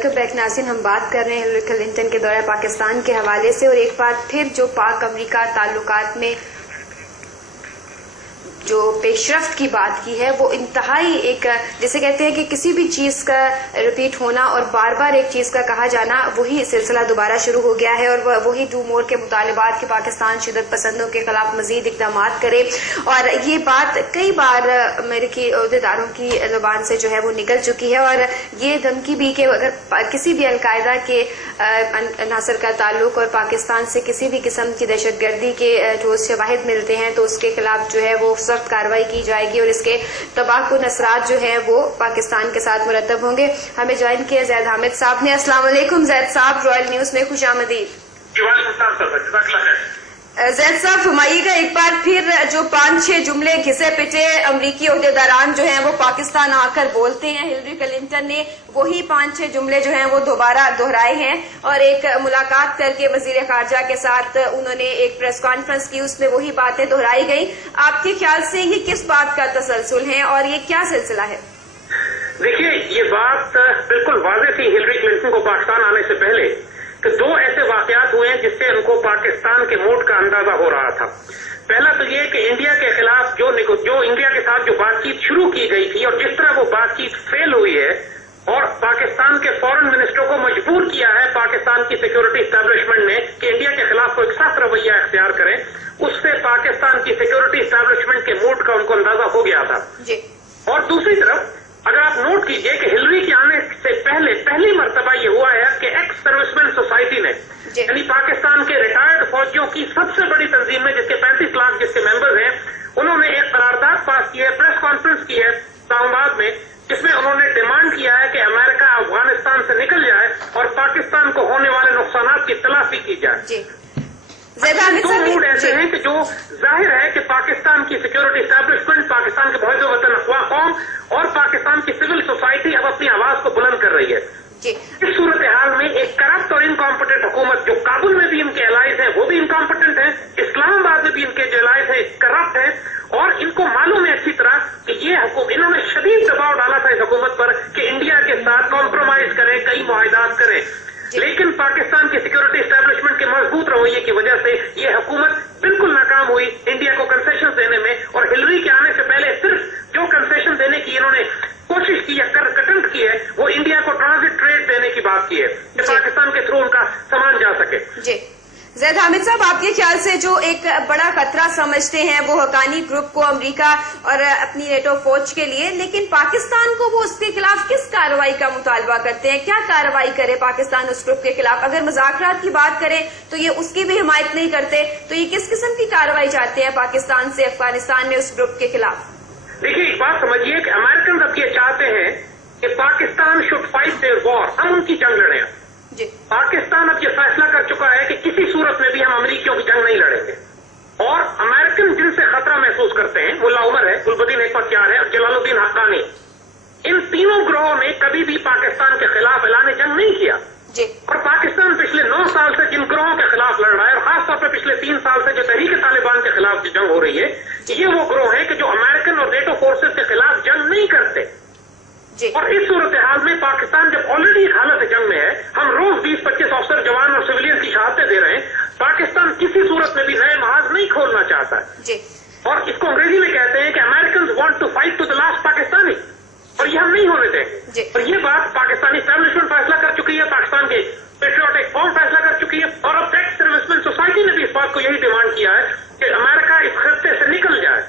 Welcome back नाज़रीन। हम बात कर रहे हैं हिलरी क्लिंटन के दौरे पाकिस्तान के हवाले से, और एक बार फिर जो पाक अमरीका ताल्लुकात में जो पेशरफ्त की बात की है वो इंतहाई एक, जिसे कहते हैं कि किसी भी चीज़ का रिपीट होना और बार बार एक चीज़ का कहा जाना, वही सिलसिला दोबारा शुरू हो गया है। और वही डू मोर के मुतालबात कि पाकिस्तान शिदत पसंदों के खिलाफ मजीद इक़दाम करे, और ये बात कई बार अमेरिकी अहदेदारों की ज़बान से जो है वो निकल चुकी है। और ये धमकी भी कि अगर किसी भी अलकायदा के अनासर का ताल्लुक और पाकिस्तान से किसी भी किस्म की दहशतगर्दी के ठोस शवाहिद मिलते हैं तो उसके खिलाफ जो है वो सख्त कार्रवाई की जाएगी और इसके तबाहकुन असरात जो है वो पाकिस्तान के साथ मुरतब होंगे। हमें ज्वाइन किया जैद हामिद साहब ने। अस्सलाम वालेकुम जैद साहब, रॉयल न्यूज़ में खुशामदीद। जैद साहब फरमाइएगा एक बार फिर, जो 5-6 जुमले घिसे पिटे अमरीकी अहदेदारान जो हैं वो पाकिस्तान आकर बोलते हैं, हिलरी क्लिंटन ने वही 5-6 जुमले जो हैं वो दोबारा दोहराए हैं। और एक मुलाकात करके वजीर खारजा के साथ उन्होंने एक प्रेस कॉन्फ्रेंस की, उसमें वही बातें दोहराई गई। आपके ख्याल से ये किस बात का तसलसल है और ये क्या सिलसिला है? देखिए, ये बात बिल्कुल वाज़ेह थी हिलरी क्लिंटन को पाकिस्तान आने से पहले कि 2 ऐसे वाकयात हुए हैं जिससे उनको पाकिस्तान के मूड का अंदाजा हो रहा था। पहला तो ये कि इंडिया के खिलाफ जो इंडिया के साथ जो बातचीत शुरू की गई थी और जिस तरह वो बातचीत फेल हुई है और पाकिस्तान के फॉरेन मिनिस्टरों को मजबूर किया है पाकिस्तान की सिक्योरिटी एस्टैब्लिशमेंट ने कि इंडिया के खिलाफ कोई सख्त रवैया इख्तियार करें, उससे पाकिस्तान की सिक्योरिटी एस्टैब्लिशमेंट के मूड का उनको अंदाजा हो गया था। और दूसरी तरफ अगर आप नोट कीजिए कि हिलरी के आने से पहले पहली मर्तबा ये हुआ है कि एक्स सर्विसमैन सोसाइटी ने, यानी पाकिस्तान के रिटायर्ड फौजियों की सबसे बड़ी तंजीम में जिसके 35 लाख जिसके मेंबर्स हैं, उन्होंने एक करारदाद पास की है, प्रेस कॉन्फ्रेंस की है इस्लामाबाद में, जिसमें उन्होंने डिमांड किया है कि अमेरिका अफगानिस्तान से निकल जाए और पाकिस्तान को होने वाले नुकसानात की तलाशी की जाए। 2 मूड ऐसे हैं कि जो जाहिर है कि पाकिस्तान की सिक्योरिटी एस्टैब्लिशमेंट, पाकिस्तान के बहुत वतन अक़वा कौम और पाकिस्तान की सिविल सोसाइटी अब अपनी आवाज को बुलंद कर रही है। इस सूरत हाल में एक करप्ट और इनकॉम्पिटेंट हुकूमत, जो काबुल में भी इनके एलाइज हैं वो भी इनकॉम्पिटेंट हैं, इस्लामाबाद में भी इनके जो एलाइज हैं करप्ट हैं, और इनको मालूम है अच्छी तरह कि ये हुकूमत, इन्होंने शदीद दबाव डाला था इस हुकूमत पर कि इंडिया के साथ कॉम्प्रोमाइज करें, कई मुआहदात करें, लेकिन पाकिस्तान की सिक्योरिटी एस्टैब्लिशमेंट के मजबूत रवैये की वजह से ये हुकूमत बिल्कुल नाकाम हुई इंडिया को कंसेशन देने में। और हिलरी के आने से पहले सिर्फ जो कंसेशन देने की इन्होंने कोशिश की या अटेम्प्ट की है वो इंडिया को ट्रांजिट ट्रेड देने की बात की है कि पाकिस्तान के थ्रू उनका सामान जा सके। जैद हामिद साहब, आपके ख्याल से जो एक बड़ा खतरा समझते हैं वो हकानी ग्रुप को अमेरिका और अपनी नेटो फौज के लिए, लेकिन पाकिस्तान को वो उसके खिलाफ किस कार्रवाई का मुतालबा करते हैं? क्या कार्रवाई करे पाकिस्तान उस ग्रुप के खिलाफ? अगर मुज़ाकरात की बात करें तो ये उसकी भी हिमायत नहीं करते, तो ये किस किस्म की कार्रवाई चाहते हैं पाकिस्तान से अफगानिस्तान में उस ग्रुप के खिलाफ? देखिए, एक बात समझिए कि अमेरिकन अब ये चाहते हैं कि Pakistan should fight their war, हम उनकी जंग लड़ें। पाकिस्तान अब ये फैसला कर चुका है कि किसी सूरत में भी हम अमरीकियों की जंग नहीं लड़ेंगे। और अमेरिकन जिनसे खतरा महसूस करते हैं, मुल्ला उमर है, गुलबदीन हिकमतयार है और जलालुद्दीन हक्कानी, इन तीनों ग्रोहों ने कभी भी पाकिस्तान के खिलाफ ऐलान जंग नहीं किया। और पाकिस्तान पिछले 9 साल से जिन ग्रोहों के खिलाफ लड़ रहा है, और खासतौर पर पिछले 3 साल से जो तहरीक तालिबान के खिलाफ जो जंग हो रही है, ये वो ग्रोह है कि जो अमेरिकन और नेटो फोर्सेस के खिलाफ जंग नहीं करते। और इस सूरत हाल में पाकिस्तान जब ऑलरेडी हालत जंग में है, हम रोज 20-25 अफसर, जवान और सिविलियन की शहादतें दे रहे हैं, पाकिस्तान किसी सूरत में भी नए महाज नहीं खोलना चाहता है। और इसको अंग्रेजी में कहते हैं कि American want to fight to the last Pakistani, और ये हम नहीं होने देंगे। और ये बात पाकिस्तानी एस्टैब्लिशमेंट फैसला कर चुकी है, पाकिस्तान के पेट्रियोटिक फॉर्म फैसला कर चुकी है, और अब एक्स सर्विसमैन सोसाइटी ने भी इस बात को यही डिमांड किया है कि अमेरिका इस खत्ते से निकल जाए।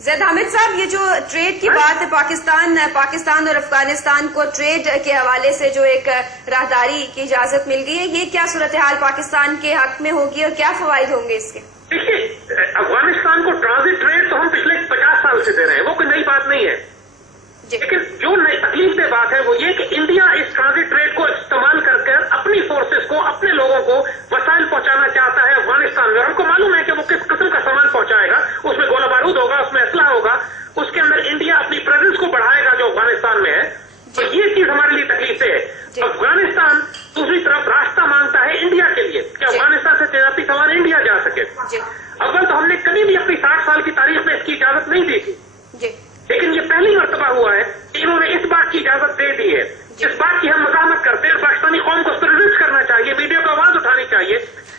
जैद हामिद साहब, ये जो ट्रेड की बात है, पाकिस्तान और अफगानिस्तान को ट्रेड के हवाले से जो एक राहदारी की इजाजत मिल गई है, ये क्या सूरत हाल पाकिस्तान के हक में होगी और क्या फवायद होंगे इसके? देखिए, अफगानिस्तान को ट्रांजिट ट्रेड तो हम पिछले 50 साल से दे रहे हैं, वो कोई नई बात नहीं है, लेकिन जो नई तकलीफ दे बात है वो ये कि इंडिया इस ट्रांजिट ट्रेड को इस्तेमाल करके अपनी फोर्सेस को, अपने लोगों को वसाइल पहुंचाना चाहता है अफगानिस्तान में। और हमको मालूम है कि वो किस किस्म का सामान पहुंचाएगा, उसमें गोला बारूद होगा, उसमें असलहा होगा, उसके अंदर इंडिया अपनी प्रेजेंस को बढ़ाएगा जो अफगानिस्तान में है। तो ये चीज हमारे लिए तकलीफ है। अफगानिस्तान दूसरी तरफ रास्ता मांगता है इंडिया के लिए कि अफगानिस्तान से तैनाती सामान इंडिया जा सके। अव्वल तो हमने कभी भी अपनी 60 साल की तारीख में इसकी इजाजत नहीं दी थी, लेकिन ये पहली मर्तबा हुआ है कि इन्होंने इस बात की की इजाजत दे दी है। इस बात की हम मजामत करते हैं, पाकिस्तानी कौम को उस पर रेजिस्ट करना चाहिए, मीडिया को आवाज उठानी चाहिए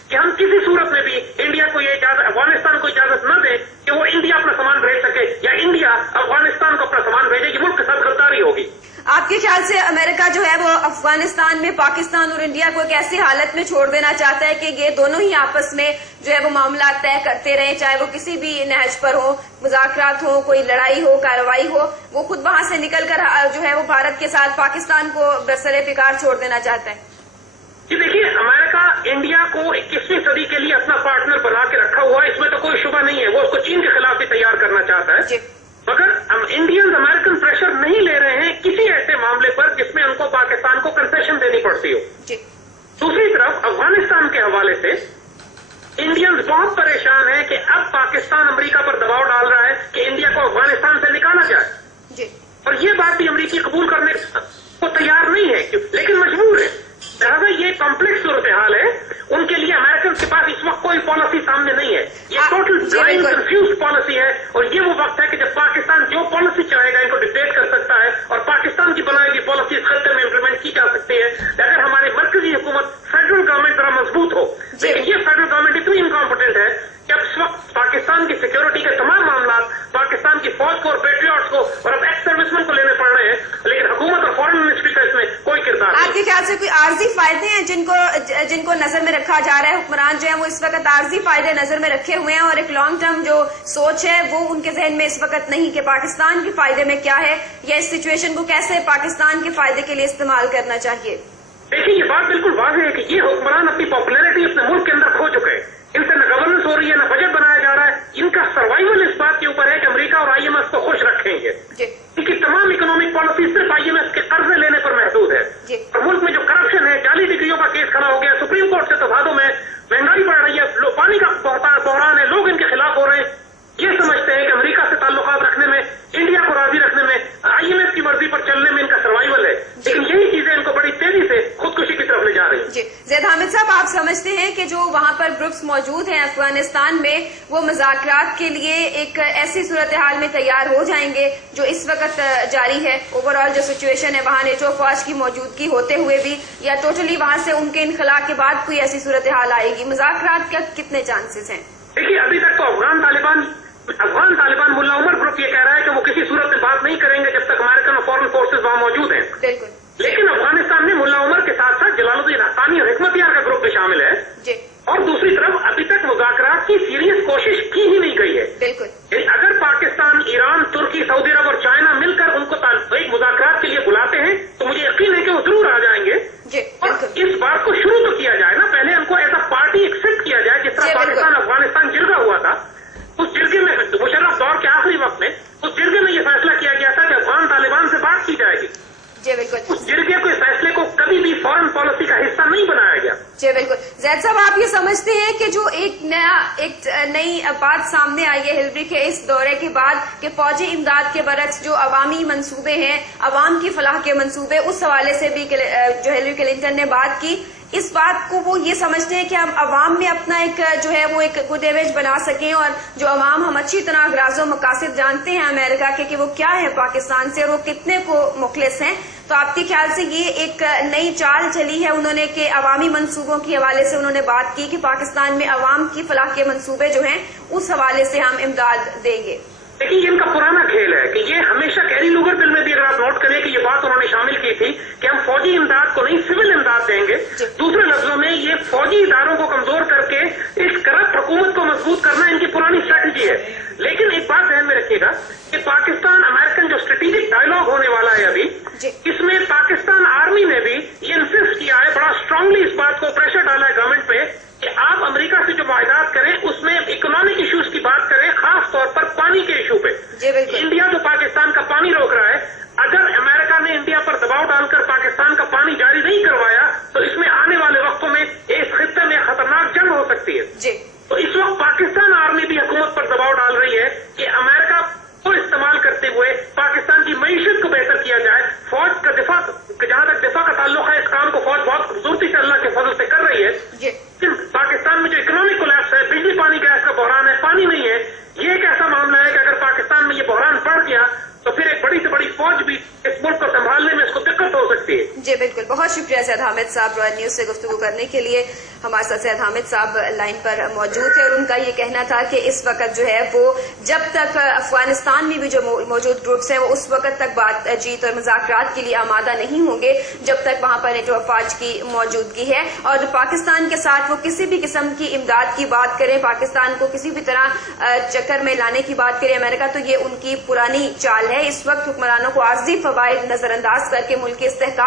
कि हम किसी सूरत में भी इंडिया को ये इजाजत, अफगानिस्तान को इजाजत न दें कि वो इंडिया अपना सामान भेज सके या इंडिया अफगानिस्तान को अपना सामान भेजे। ये मुल्क के साथ गद्दारी होगी। आपके ख्याल से अमेरिका जो है वो अफगानिस्तान में पाकिस्तान और इंडिया को एक ऐसी हालत में छोड़ देना चाहता है कि ये दोनों ही आपस में जो है वो मामला तय करते रहें, चाहे वो किसी भी नहज पर हो, मुज़ाकरात हो, कोई लड़ाई हो, कार्रवाई हो, वो खुद वहां से निकल कर जो है वो भारत के साथ पाकिस्तान को बरसरे पिकार छोड़ देना चाहता है? जी देखिए, अमेरिका इंडिया को 21वीं सदी के लिए अपना पार्टनर बना के रखा हुआ है, इसमें तो कोई शुबा नहीं है। वो उसको चीन के खिलाफ भी तैयार करना चाहता है, मगर हम इंडियंस अमेरिकन प्रेशर नहीं ले रहे हैं किसी ऐसे मामले पर जिसमें उनको पाकिस्तान को कंसेशन देनी पड़ती हो। दूसरी तरफ अफगानिस्तान के हवाले से इंडियंस बहुत परेशान हैं कि अब पाकिस्तान अमेरिका पर दबाव डाल रहा है कि इंडिया को अफगानिस्तान से निकाला जाए, और ये बात भी अमेरिकी कबूल करने को तैयार नहीं है, लेकिन मजबूर है। लिहाजा ये कॉम्प्लेक्स सूरत हाल है, उनके लिए अमेरिकन के पास इस वक्त कोई पॉलिसी सामने नहीं है। ये टोटल ब्लाइंड कंफ्यूज पॉलिसी है, और ये वो वक्त है कि जब पाकिस्तान जो पॉलिसी चाहेगा इनको डिक्टेट कर सकता है, और पाकिस्तान की बनाई हुई पॉलिसी इस खत्ते में इम्प्लीमेंट की जा सकती है अगर हमारी मरकजी हुकूमत, फेडरल गवर्नमेंट जरा मजबूत हो। लेकिन ये फेडरल गवर्नमेंट इतनी इनकॉम्पिटेंट है कि अब इस वक्त पाकिस्तान की सिक्योरिटी के तमाम मामला पाकिस्तान की फौज को और पेट्रियट्स को और अब एक्स सर्विसमैन को लेने पड़ रहे हैं, लेकिन हुकूमत और फॉरेन मिनिस्ट्री का इसमें कोई किरदार नहीं। आपके ख्याल से कोई आर्जी फायदे हैं जिनको नजर में रखा जा रहा है? हुक्मरान जो है वो इस वक्त आर्जी फायदे नजर में रखे हुए हैं, और एक लॉन्ग टर्म जो सोच है वो उनके जहन में इस वक्त नहीं कि पाकिस्तान के फायदे में क्या है, या इस सिचुएशन को कैसे पाकिस्तान के फायदे के लिए इस्तेमाल करना चाहिए। देखिए, ये बात बिल्कुल वाज़ेह है कि ये हुक्मरान अपनी पॉपुलैरिटी अपने मुल्क के अंदर खो चुके हैं। इनसे न गवर्नेंस हो रही है, न बजट बनाया जा रहा है। इनका सर्वाइवल इस बात के ऊपर है कि अमेरिका और IMF को खुश रखेंगे। इनकी तमाम इकोनॉमिक पॉलिसी सिर्फ IMF के कर्जे लेने पर महदूद है, और मुल्क में जो करप्शन है, जाली डिग्रियों का केस खड़ा हो गया, सुप्रीम कोर्ट से तफादों में महंगाई बढ़ रही है, पानी का बहरान है, लोग इनके खिलाफ हो रहे हैं। ये समझते हैं कि अमेरिका से ताल्लुकात रखने में, इंडिया को राजी रखने में, IMF की मर्जी पर चलने में इनका सर्वाइवल है, लेकिन यही चीजें इनको बड़ी तेजी से खुदकुशी की तरफ ले जा रही हैं। ज़ैद हामिद साहब, आप समझते हैं कि जो वहां पर ग्रुप्स मौजूद हैं अफगानिस्तान में, वो मुज़ाकरात के लिए एक ऐसी सूरत हाल में तैयार हो जाएंगे जो इस वक्त जारी है? ओवरऑल जो सिचुएशन है वहां नेटो फौज की मौजूदगी होते हुए भी, या टोटली वहां से उनके इनखला के बाद कोई ऐसी सूरत हाल आएगी? मुज़ाकरात का कितने चांसेस हैं? देखिए, अभी तक तो अफगान तालिबान मुल्ला उमर ग्रुप ये कह रहा है कि वो किसी सूरत में बात नहीं करेंगे जब तक अमेरिकन और फॉरेन फोर्सेज वहां मौजूद हैं। बिल्कुल। लेकिन अफगानिस्तान में मुल्ला उमर के साथ साथ जलालुद्दीन हक्कानी और हिकमतयार का ग्रुप भी शामिल है, और दूसरी तरफ अभी तक मुज़ाकरात की सीरियस कोशिश की ही नहीं गई है। बिल्कुल। अगर पाकिस्तान, ईरान, तुर्की, सऊदी अरब और चाइना मिलकर उनको एक मुज़ाकरात के लिए बुलाते हैं तो मुझे यकीन है कि वो जरूर आ जाएंगे। और इस बात को शुरू तो किया जाए ना, पहले उनको एज अ पार्टी एक्सेप्ट किया जाए, जिस तरह पाकिस्तान अफगानिस्तान जिरगा हुआ था। उस जिरगे में मुशर्रफ दौर के आखिरी वक्त में उस जिरगे में ये फैसला किया गया था कि अफगान तालिबान से बात की जाएगी। जी बिल्कुल। उस जिरगे के फैसले को कभी भी फॉरेन पॉलिसी का हिस्सा नहीं बनाया गया। जी बिल्कुल। ज़ैद साहब, आप ये समझते हैं कि जो एक नई बात सामने आई है हिलरी के इस दौरे के बाद कि फौजी इमदाद के बरक्स जो अवामी मंसूबे हैं, अवाम की फलाह के मंसूबे, उस हवाले से भी जो हिलरी क्लिंटन ने बात की, इस बात को वो ये समझते हैं कि हम अवाम में अपना एक जो है वो एक गुड इमेज बना सकें, और जो अवाम, हम अच्छी तरह अगराज़ो मकासद जानते हैं अमेरिका के कि वो क्या है पाकिस्तान से और वो कितने को मुखलिस हैं। तो आपके ख्याल से ये एक नई चाल चली है उन्होंने कि अवामी मंसूबों के हवाले से उन्होंने बात की कि पाकिस्तान में अवाम की फलाह के मंसूबे जो हैं उस हवाले से हम इमदाद देंगे? देखिए, इनका पुराना खेल है कि ये हमेशा कैरी लूगर बिल में भी, अगर आप नोट करें कि ये बात उन्होंने शामिल की थी कि हम फौजी इमदाद को नहीं सिविल इमदाद देंगे। दूसरे लफ्जों में ये फौजी इदारों को कमजोर करके इस करप्ट हुकूमत को मजबूत करना इनकी पुरानी स्ट्रैटेजी है। लेकिन एक बात ध्यान में रखिएगा कि पाकिस्तान अमेरिकन जो स्ट्रेटेजिक डायलॉग होने वाला है अभी, इसमें पाकिस्तान आर्मी ने भी ये इंसिस्ट किया है, बड़ा स्ट्रांगली इस बात को प्रेशर डाला है गवर्नमेंट पे कि आप अमेरिका से जो वायदात करें उसमें इकोनॉमिक इश्यूज की बात करें, खास तौर पर पानी के इशू पे। इंडिया जो पाकिस्तान का पानी रोक रहा है, अगर अमेरिका ने इंडिया पर दबाव डालकर पाकिस्तान का पानी जारी नहीं करवाया तो इसमें आने वाले वक्तों में इस खित्ते में खतरनाक जंग हो सकती है। तो इस वक्त पाकिस्तान आर्मी भी हुकूमत पर दबाव डाल रही है कि अमेरिका को इस्तेमाल करते हुए पाकिस्तान की मईशत को बेहतर किया जाए। फौज का दिफा, जहां तक दिफा का ताल्लुक है, इस काम को फौज बहुत खूबसूरती से अल्लाह के फजल से कर रही है। लेकिन पाकिस्तान में जो इकोनॉमिक कोलैप्स है, बिजली पानी गैस का बहरान है, पानी नहीं है, ये एक ऐसा मामला है कि अगर पाकिस्तान में ये बहरान बढ़ गया तो फिर एक बड़ी से बड़ी फौज भी इस मुल्क को संभालने सकती है। जी बिल्कुल, बहुत शुक्रिया सैयद हामिद साहब रॉयल न्यूज से गुफ्तगू करने के लिए। हमारे साथ सैयद हामिद साहब लाइन पर मौजूद थे और उनका ये कहना था कि इस वक्त जो है वो जब तक अफगानिस्तान में भी जो मौजूद ग्रुप्स हैं वो उस वक्त तक बातचीत और मुज़ाकरात के लिए आमादा नहीं होंगे जब तक वहां पर नेटो अफवाज की मौजूदगी है। और पाकिस्तान के साथ वो किसी भी किस्म की इमदाद की बात करें, पाकिस्तान को किसी भी तरह चक्कर में लाने की बात करे अमेरिका, तो ये उनकी पुरानी चाल है। इस वक्त हुक्मरानों को आर्जी फवाइद नजरअंदाज करके मुल्क के इस्तेहकाम